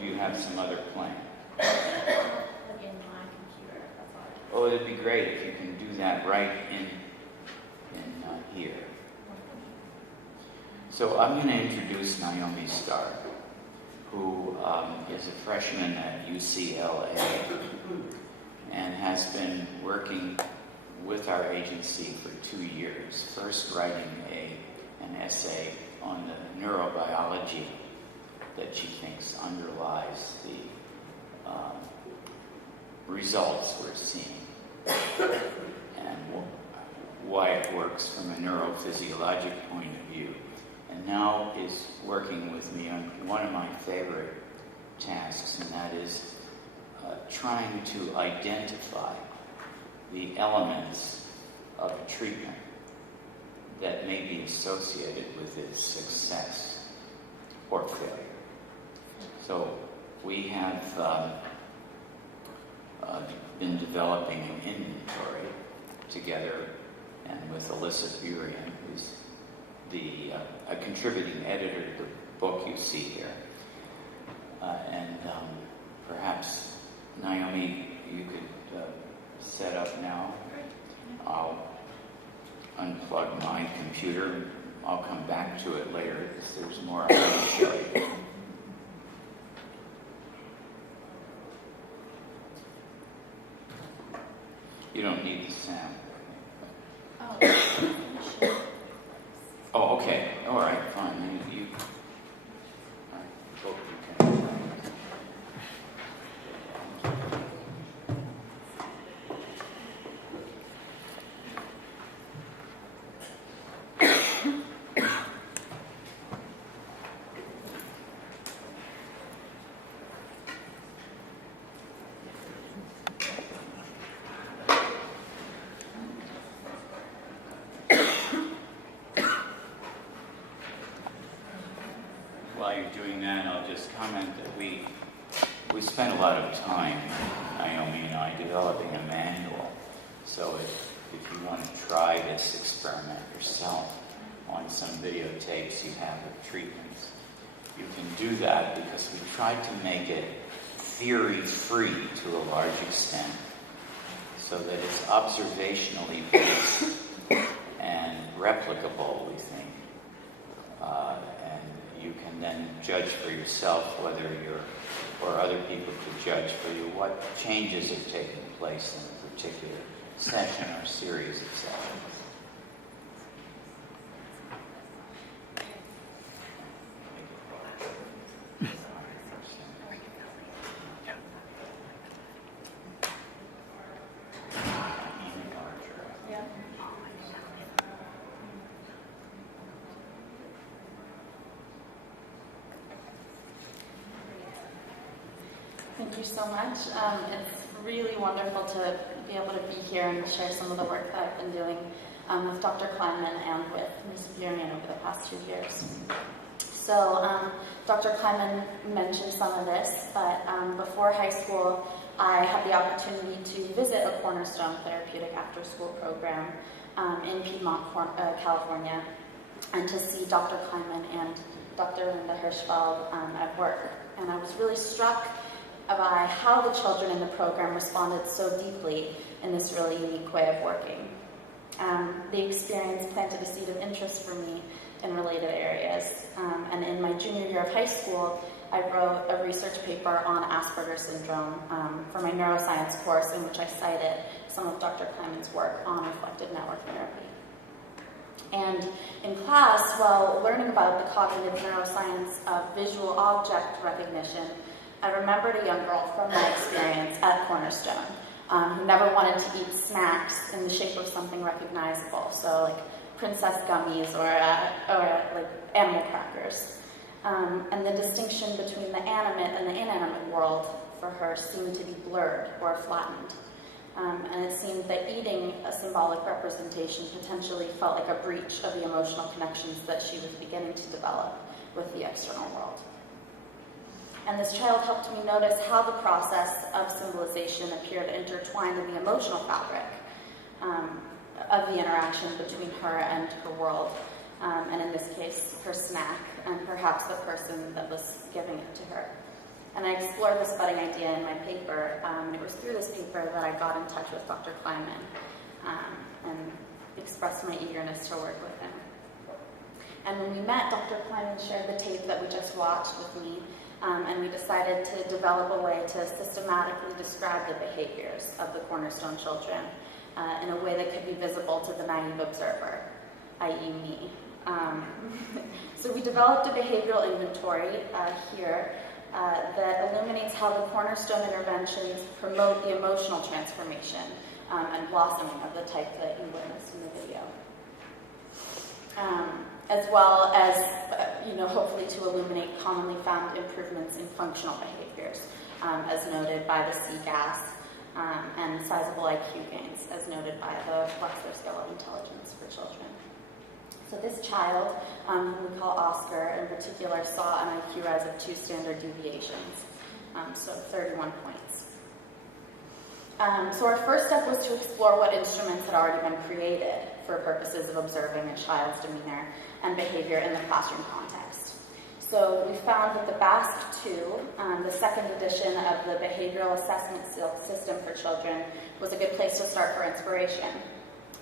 do you have some other plan? In my computer, that's all. Oh, it'd be great if you can do that right in here. So I'm going to introduce Naomi Starr, who is a freshman at UCLA and has been working with our agency for 2 years, first writing an essay on the neurobiology that she thinks underlies the results we're seeing and why it works from a neurophysiologic point of view. And now is working with me on one of my favorite tasks, and that is trying to identify the elements of a treatment that may be associated with its success or failure. So we have been developing an inventory together and with Alyssa Burian, who's a contributing editor to the book you see here. And perhaps, Naomi, you could set up now. I'll unplug my computer. I'll come back to it later because there's more I want to show you. You don't need the sound. Oh, okay. All right, fine. You all right. Both you can. While you're doing that, I'll just comment that we spent a lot of time, Naomi and I, developing a manual. So if you want to try this experiment yourself on some videotapes you have of treatments, you can do that because we tried to make it theory-free to a large extent so that it's observationally based and replicable, we think. You can then judge for yourself whether or other people could judge for you what changes have taken place in a particular session or series of sessions. Thank you so much. It's really wonderful to be able to be here and share some of the work that I've been doing with Dr. Kliman and with Ms. Burian over the past 2 years. So Dr. Kliman mentioned some of this, but before high school, I had the opportunity to visit a Cornerstone therapeutic after-school program in Piedmont, California, and to see Dr. Kliman and Dr. Linda Hirschfeld at work. And I was really struck by how the children in the program responded so deeply in this really unique way of working. The experience planted a seed of interest for me in related areas. And in my junior year of high school, I wrote a research paper on Asperger's syndrome for my neuroscience course, in which I cited some of Dr. Kliman's work on reflective network therapy. And in class, while learning about the cognitive neuroscience of visual object recognition, I remembered a young girl from my experience at Cornerstone who never wanted to eat snacks in the shape of something recognizable, so like princess gummies or like animal crackers. And the distinction between the animate and the inanimate world for her seemed to be blurred or flattened. And it seemed that eating a symbolic representation potentially felt like a breach of the emotional connections that she was beginning to develop with the external world. And this child helped me notice how the process of symbolization appeared intertwined in the emotional fabric of the interaction between her and her world, and in this case, her snack, and perhaps the person that was giving it to her. And I explored this budding idea in my paper, and it was through this paper that I got in touch with Dr. Kliman and expressed my eagerness to work with him. And when we met, Dr. Kliman shared the tape that we just watched with me, and we decided to develop a way to systematically describe the behaviors of the Cornerstone children in a way that could be visible to the naive observer, i.e. me. So we developed a behavioral inventory here that illuminates how the Cornerstone interventions promote the emotional transformation and blossoming of the type that you witnessed in the video. As well as, hopefully to illuminate commonly found improvements in functional behaviors, as noted by the CGAS, and sizable IQ gains, as noted by the Wechsler Scale of Intelligence for Children. So this child, whom we call Oscar, in particular, saw an IQ rise of 2 standard deviations, so 31 points. So our first step was to explore what instruments had already been created for purposes of observing a child's demeanor and behavior in the classroom context. So we found that the BASC-2, the second edition of the Behavioral Assessment System for Children, was a good place to start for inspiration.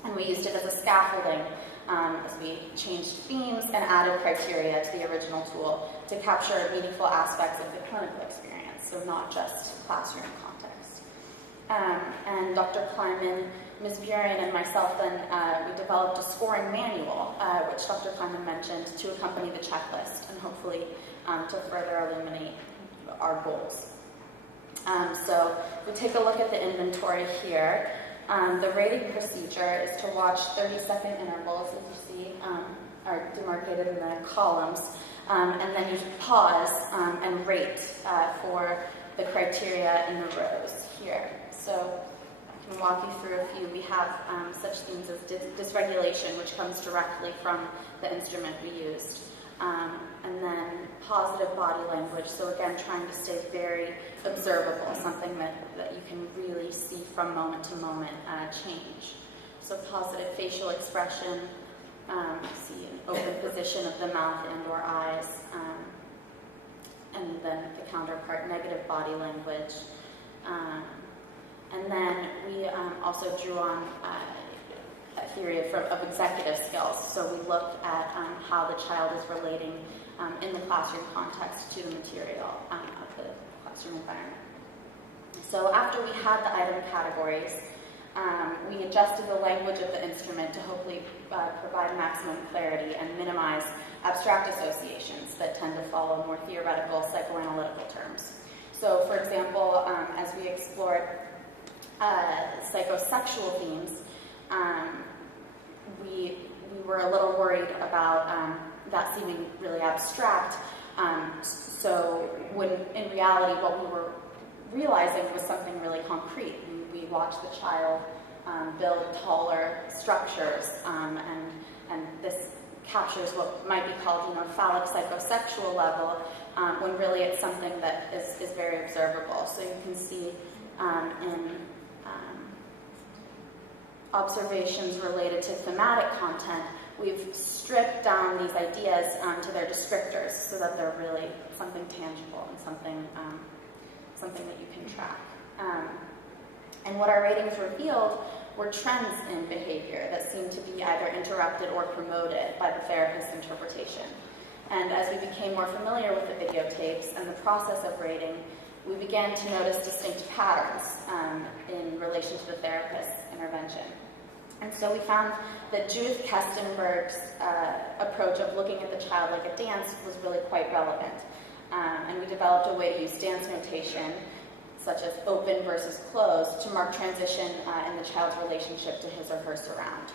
And we used it as a scaffolding as we changed themes and added criteria to the original tool to capture meaningful aspects of the clinical experience, so not just classroom context. And Dr. Kliman, Ms. Burian, and myself then, we developed a scoring manual, which Dr. Kliman mentioned, to accompany the checklist and hopefully to further illuminate our goals. So we take a look at the inventory here. The rating procedure is to watch 30-second intervals, as you see, are demarcated in the columns, and then you pause and rate for the criteria in the rows here. So I can walk you through a few. We have such things as dysregulation, which comes directly from the instrument we used. And then positive body language, so again, trying to stay very observable, something that you can really see from moment to moment change. So positive facial expression, see an open position of the mouth and or eyes, and then the counterpart, negative body language. And then we also drew on a theory of executive skills. So we looked at how the child is relating in the classroom context to the material of the classroom environment. So after we had the item categories, we adjusted the language of the instrument to hopefully provide maximum clarity and minimize abstract associations that tend to follow more theoretical psychoanalytical terms. So for example, as we explored psychosexual themes, we were a little worried about that seeming really abstract. So when in reality what we were realizing was something really concrete. We watched the child build taller structures, and this captures what might be called, phallic psychosexual level, when really it's something that is very observable. So you can see in observations related to thematic content, we've stripped down these ideas to their descriptors so that they're really something tangible and something that you can track. And what our ratings revealed were trends in behavior that seemed to be either interrupted or promoted by the therapist's interpretation. And as we became more familiar with the videotapes and the process of rating, we began to notice distinct patterns in relation to the therapist's intervention. And so we found that Judith Kestenberg's approach of looking at the child like a dance was really quite relevant. And we developed a way to use dance notation, such as open versus closed, to mark transition in the child's relationship to his or her surround.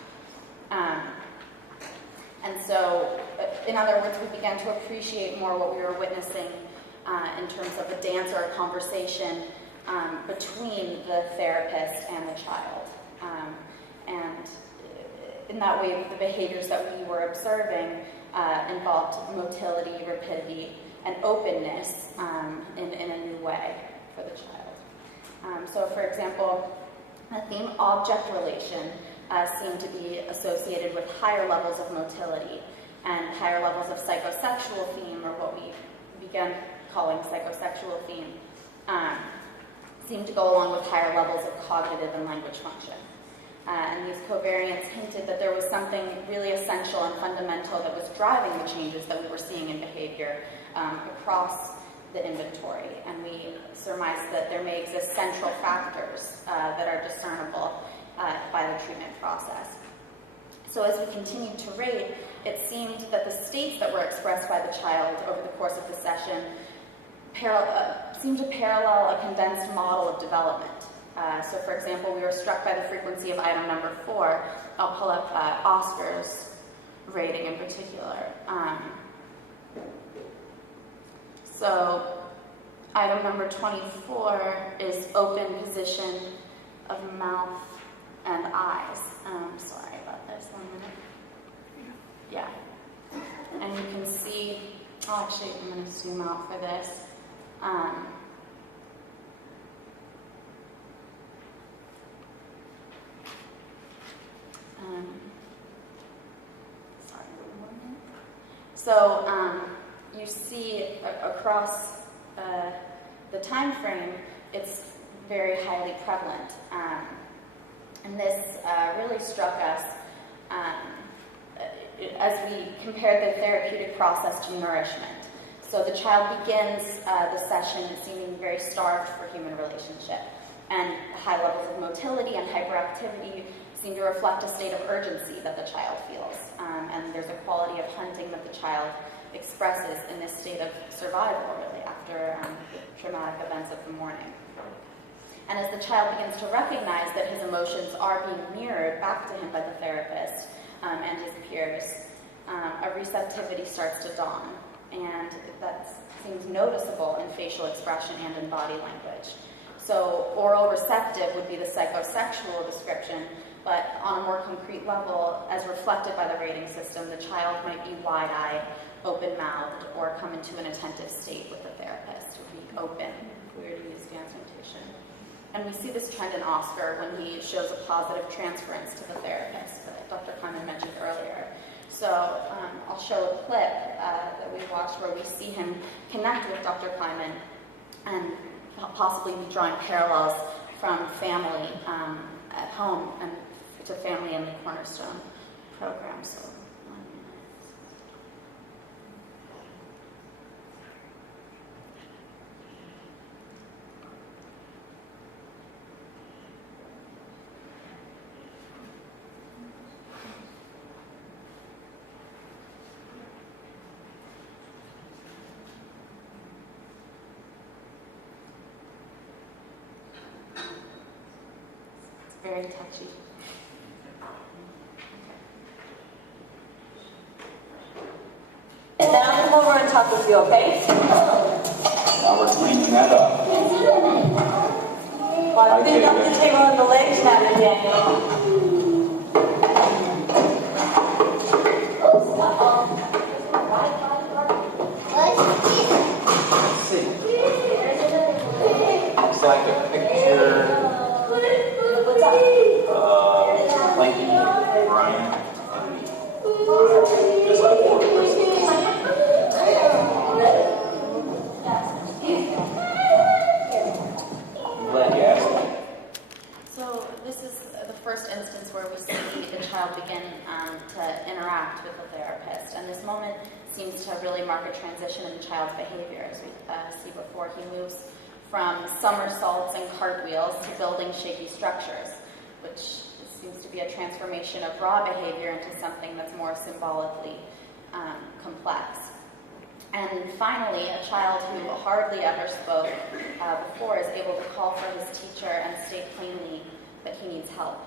And so, in other words, we began to appreciate more what we were witnessing in terms of a dance or a conversation between the therapist and the child. And in that way, the behaviors that we were observing involved motility, rapidity, and openness in a new way for the child. So, for example, the theme object relation seemed to be associated with higher levels of motility and higher levels of psychosexual theme, or what we began calling psychosexual theme, seemed to go along with higher levels of cognitive and language function. And these covariants hinted that there was something really essential and fundamental that was driving the changes that we were seeing in behavior across the inventory. And we surmised that there may exist central factors that are discernible by the treatment process. So as we continued to rate, it seemed that the states that were expressed by the child over the course of the session seemed to parallel a condensed model of development. So for example, we were struck by the frequency of item number 4. I'll pull up Oscar's rating in particular. So item number 24 is open position of mouth and eyes. Sorry about this, 1 minute. Yeah. And you can see, actually, I'm going to zoom out for this. Sorry, 1 minute. So you see across the time frame, it's very highly prevalent. And this really struck us as we compared the therapeutic process to nourishment. So the child begins the session seeming very starved for human relationship, and high levels of motility and hyperactivity seem to reflect a state of urgency that the child feels. And there's a quality of hunting that the child expresses in this state of survival, really, after the traumatic events of the morning. And as the child begins to recognize that his emotions are being mirrored back to him by the therapist and his peers, a receptivity starts to dawn. And that seems noticeable in facial expression and in body language. So oral receptive would be the psychosexual description, but on a more concrete level, as reflected by the rating system, the child might be wide-eyed, open-mouthed, or come into an attentive state with the therapist. It would be open, if we were to use dance notation. And we see this trend in Oscar when he shows a positive transference to the therapist that Dr. Kliman mentioned earlier. So I'll show a clip that we watched where we see him connect with Dr. Kliman and possibly be drawing parallels from family at home and to family in the Cornerstone program. So 1 minute. It's very touchy. And then I'll come over and talk with you, okay? Now we're cleaning that up. Well, I've cleaned up the table and the legs now, Daniel. Let's see. Looks like a picture. What's up? Lincoln, Brian, and me. Just like 4 persons. I'm glad you asked that. So this is the first instance where we see the child begin to interact with the therapist, and this moment seems to really mark a transition in the child's behavior. As we see before, he moves from somersaults and cartwheels to building shaky structures, which seems to be a transformation of raw behavior into something that's more symbolically complex. And finally, a child who hardly ever spoke before is able to call for his teacher and state plainly that he needs help.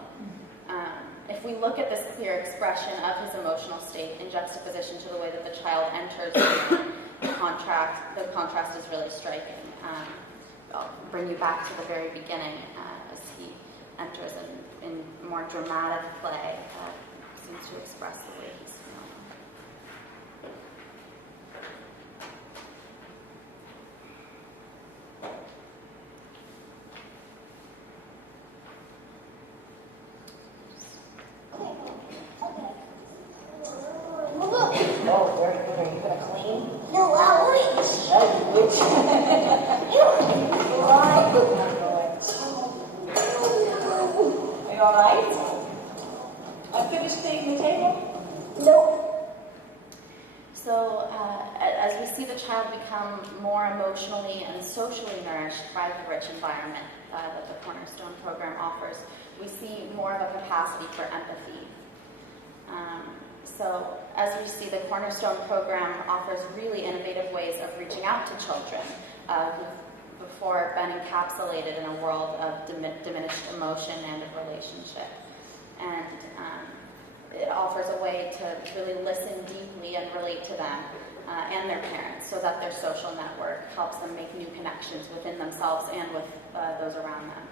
If we look at this clear expression of his emotional state in juxtaposition to the way that the child enters the contrast is really striking. I'll bring you back to the very beginning as he enters in more dramatic play, seems to express the way he's feeling. Oh, very good. Are you going to clean? No, I'll wait. That's good. emotionally and socially nourished by the rich environment that the Cornerstone program offers, we see more of a capacity for empathy. So as we see, the Cornerstone program offers really innovative ways of reaching out to children who've before been encapsulated in a world of diminished emotion and of relationship. And it offers a way to really listen deeply and relate to them and their parents, so that their social network helps them make new connections within themselves and with those around them.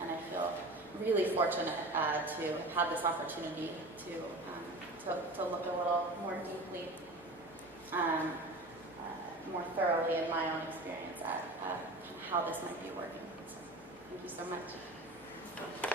And I feel really fortunate to have this opportunity to look a little more deeply, more thoroughly in my own experience at how this might be working. So, thank you so much.